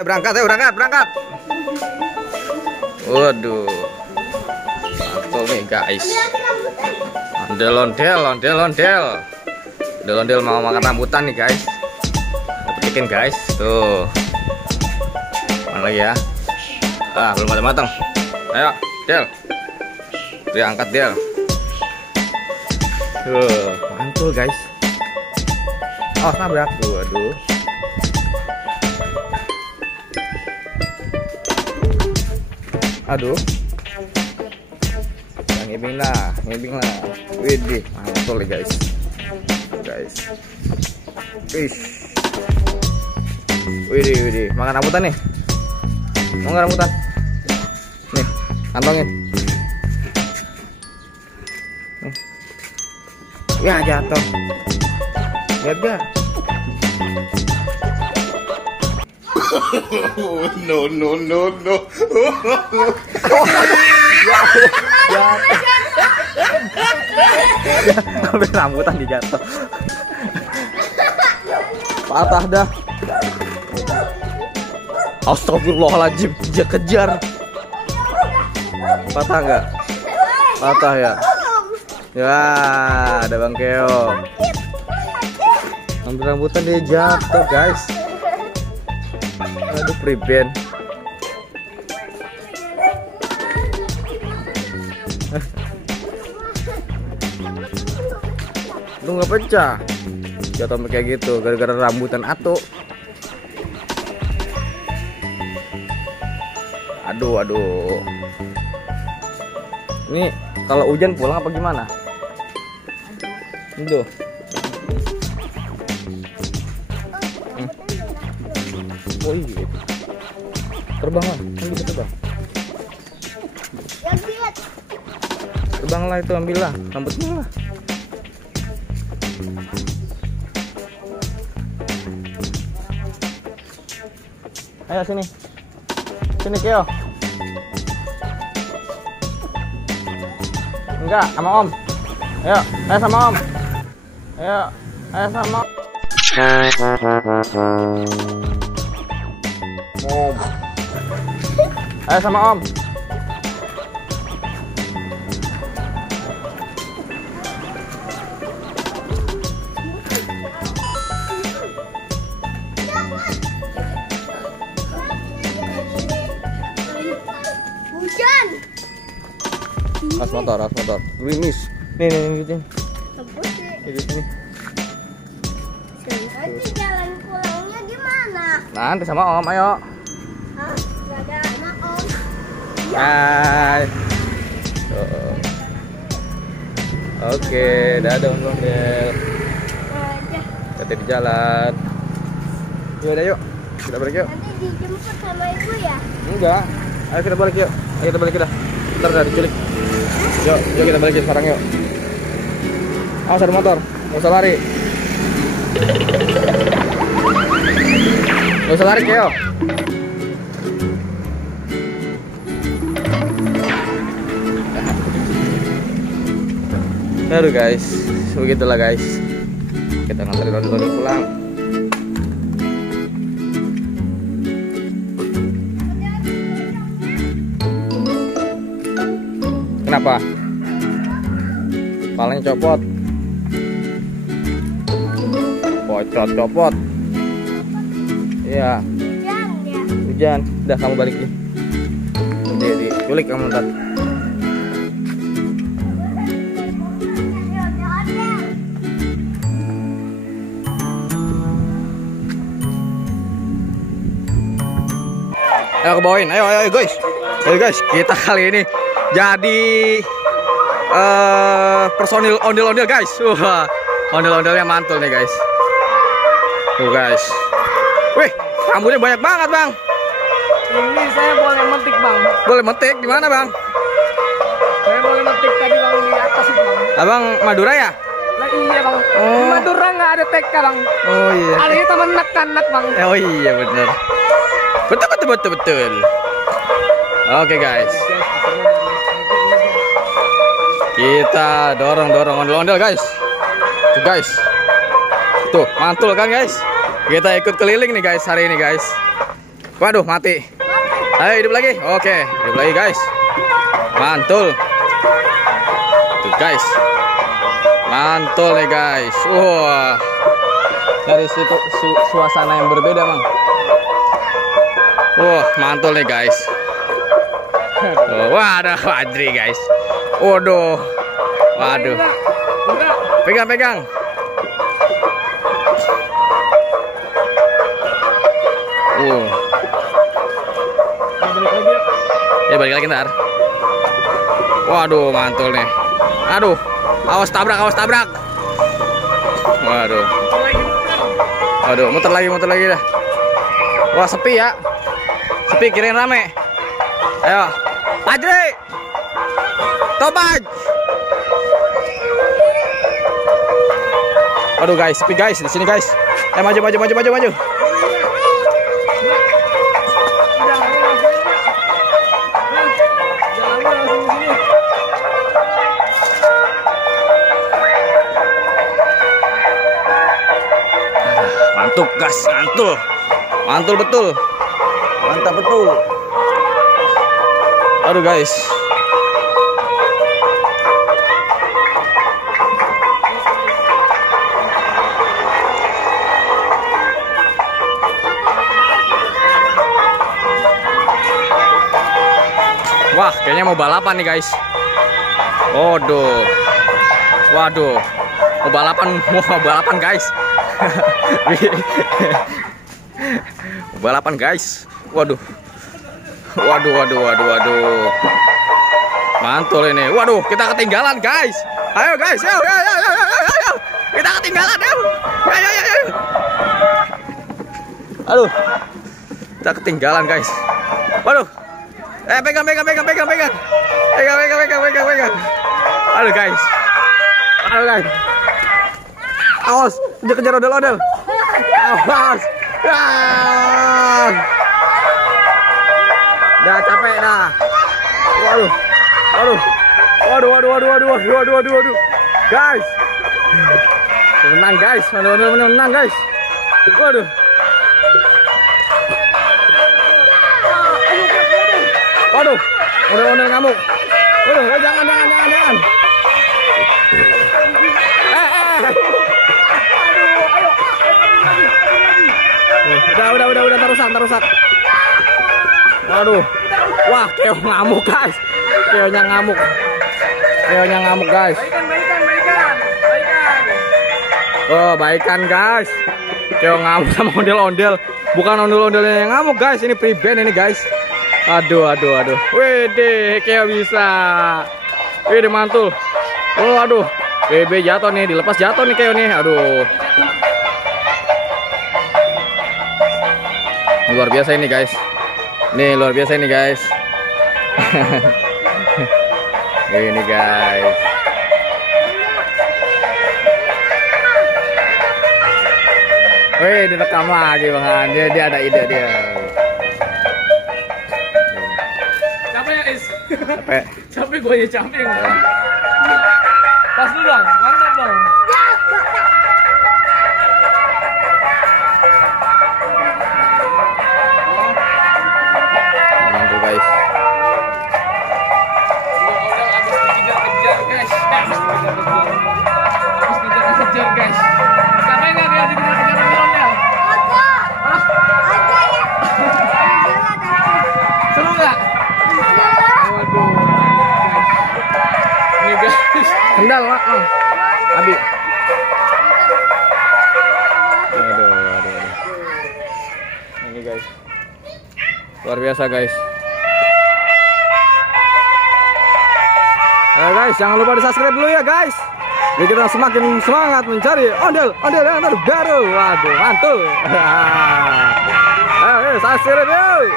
Berangkat ya, berangkat. Waduh, mantul nih guys. Ondel-ondel mau makan rambutan nih guys. Petikin guys, tuh. Mana lagi ya? Belum matang. Ayo, Del. Diangkat Del. Tuh, mantul guys. Oh, nabrak. Waduh. Aduh, ngibing lah. Widih, mantul nih guys. Widih, makan rambutan nih. Mau nggak rambutan? Nih, kantongin. Nih. Ya jatuh. Lihat gak? No. Sampai rambutan dijatuh. Patah dah. Astagfirullahaladzim, dia kejar. Patah nggak? Patah ya. Ya, ada Bang Keo. Ambil rambutan dia jatuh guys. Aduh, priben. Lu nggak pecah? Jatuh sampai kayak gitu gara-gara rambutan atuh. Aduh. Ini kalau hujan pulang apa gimana? Itu. Oh iya. Terbang lah, kan bisa terbang. Terbang lah itu, ambil lah rambutnya lah. Ayo sini Keo. Enggak, sama Om. Ayo sama Om. Ayo sama Om. Ayo sama Om. Hujan. As motor. Gerimis. Nih gitu. Ini. Nanti jalan pulangnya gimana? Nanti sama Om, ayo. Hah? Gak ada sama Om. Hai. Oke, dadah Ondel. Hati di jalan. Yuk, kita balik yuk. Nanti dijemput sama ibu ya? Enggak. Ayo kita balik yuk. Ntar udah diculik. Yuk kita balikin sekarang yuk. Awas ada motor, nggak usah lari. Nggak usah lari Keo. Aduh guys, begitulah guys. Kita nganterin Ondel pulang. Kenapa? Palanya copot. Copot. Iya. Hujan. Udah kamu balikin. Diculik kamu ntar. Ayo ke bawain. Ayo guys. Kita kali ini jadi personil ondel-ondel guys. Ondel-ondelnya mantul nih guys. Tuh guys. Wih, rambutnya banyak banget bang. Ini saya boleh metik bang. Boleh metik di mana bang? Saya boleh metik tadi bang di atas itu bang. Abang Madura ya? Nah, iya bang. Di Madura nggak ada TK bang. Oh iya. Ada itu taman anak-anak bang. Oh iya bener. Betul. Oke guys. Kita dorong ondel-ondel guys. Tuh guys. Tuh mantul kan guys. Kita ikut keliling nih guys hari ini guys. Waduh, mati. Ayo hidup lagi. Oke, hidup lagi guys. Mantul. Tuh guys. Mantul nih guys. Wah. Dari situ suasana yang berbeda, Mang. Wah, mantul nih guys. Wah, ada Adri guys. Waduh. Waduh. Pegang. Ya balik lagi ntar. Waduh, mantul nih. Aduh, awas tabrak. Waduh, muter lagi dah. Wah, sepi ya. Sepi, kirain rame. Ayo, Adri. Tobaj. Aduh guys, sepi guys di sini guys. Maju. Mantap gas, mantul betul, mantap betul. Aduh guys, wah kayaknya mau balapan nih guys. Waduh, mau balapan guys. Balapan guys. Waduh. Mantul ini. Waduh, kita ketinggalan guys. Ayo guys, ayo. Kita ketinggalan, ayo. Ayo. Aduh. Kita ketinggalan guys. Waduh. Pegang. Pegang. Aduh guys. Awas, dia kejar ondel-ondel. Awas. Dah capek dah. Waduh. Guys. Menang guys. Menang guys. Waduh. Ondel-ondel ngamuk. Waduh, jangan. Udah rusak. Waduh. Wah, keo ngamuk guys. Keonya ngamuk guys. Baikan. Oh, baikan guys. Keo ngamuk sama ondel-ondel. Bukan ondel-ondelnya yang ngamuk guys, ini pre-ban ini guys. Aduh. Wede, keo bisa. Wede mantul. Oh, aduh. BB jatuh nih, dilepas jatuh nih keo nih. Aduh. Luar biasa ini guys. Ini guys. Ini guys. Wih, direkam lagi Bang. Dia ada ide dia. Capek ya, Is? Capek. Capek gue ya capek. Pas dulu dong, mantap dong. Guys. Habis dikejar guys. Capek nggak dia dikejar ondel-ondel? Ada ya. Seru nggak? Waduh, guys. Ini guys. Sendal, Mang. Abi. Aduh. Ini guys. Luar biasa guys. Guys, jangan lupa di subscribe dulu ya guys. Biar kita semakin semangat mencari ondel yang terbaru. Waduh, mantul. Ayo, subscribe yuk.